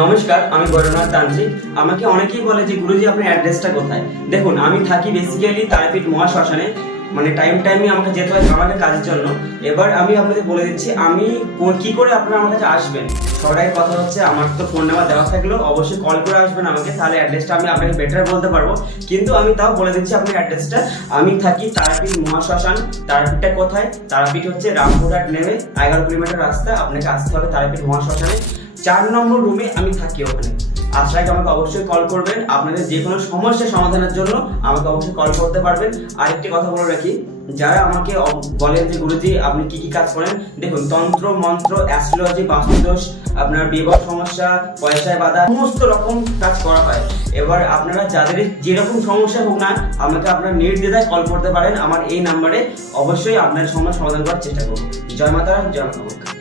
নমস্কার, আমি বৈরনাথ তান্ত্রিক। আমাকে অনেকেই বলে যে গুরুজি আপনার অ্যাড্রেসটা কোথায়। দেখুন, আমি থাকি বেসিক্যালি তারাপীঠ মহাশ্মশানে, মানে টাইমে আমাকে যেতে হয় আমাকে কাজের জন্য। এবার আমি আপনাদের বলে দিচ্ছি আমি কি করে আপনারা আমার কাছে আসবেন। সবার আগে কথা হচ্ছে, আমার তো ফোন নাম্বার দেওয়া থাকলেও অবশ্যই কল করে আসবেন আমাকে, তাহলে অ্যাড্রেসটা আমি আপনাকে বেটার বলতে পারবো। কিন্তু আমি তাও বলে দিচ্ছি আপনার অ্যাড্রেসটা। আমি থাকি তারাপীঠ মহাশ্মশান। তারাপীঠটা কোথায়? তারাপীঠ হচ্ছে রামপুরহাট নেমে 11 কিলোমিটার রাস্তা, আপনাকে আসতে হবে তারাপীঠ মহাশ্মশানে। 4 নম্বর রুমে আমি থাকি ওখানে। আসার আগে আমাকে অবশ্যই কল করবেন। আপনাদের যে কোনো সমস্যার সমাধানের জন্য আমাকে অবশ্যই কল করতে পারবেন। আরেকটি কথা বলে রাখি, যারা আমাকে বলেন যে গুরুজি আপনি কি কি কাজ করেন, দেখুন তন্ত্র মন্ত্র, অ্যাস্ট্রোলজি, বাস্তুদোষ, আপনার বিবাহ সমস্যা, পয়সায় বাধা, সমস্ত রকম কাজ করা হয়। এবার আপনারা যাদের যেরকম সমস্যা হোক না, আমাকে আপনার নির্দ্বিধায় কল করতে পারেন আমার এই নাম্বারে। অবশ্যই আপনার সমস্যা সমাধান করার চেষ্টা করব। জয় মাতারা, জয় মা কামাখ্যা।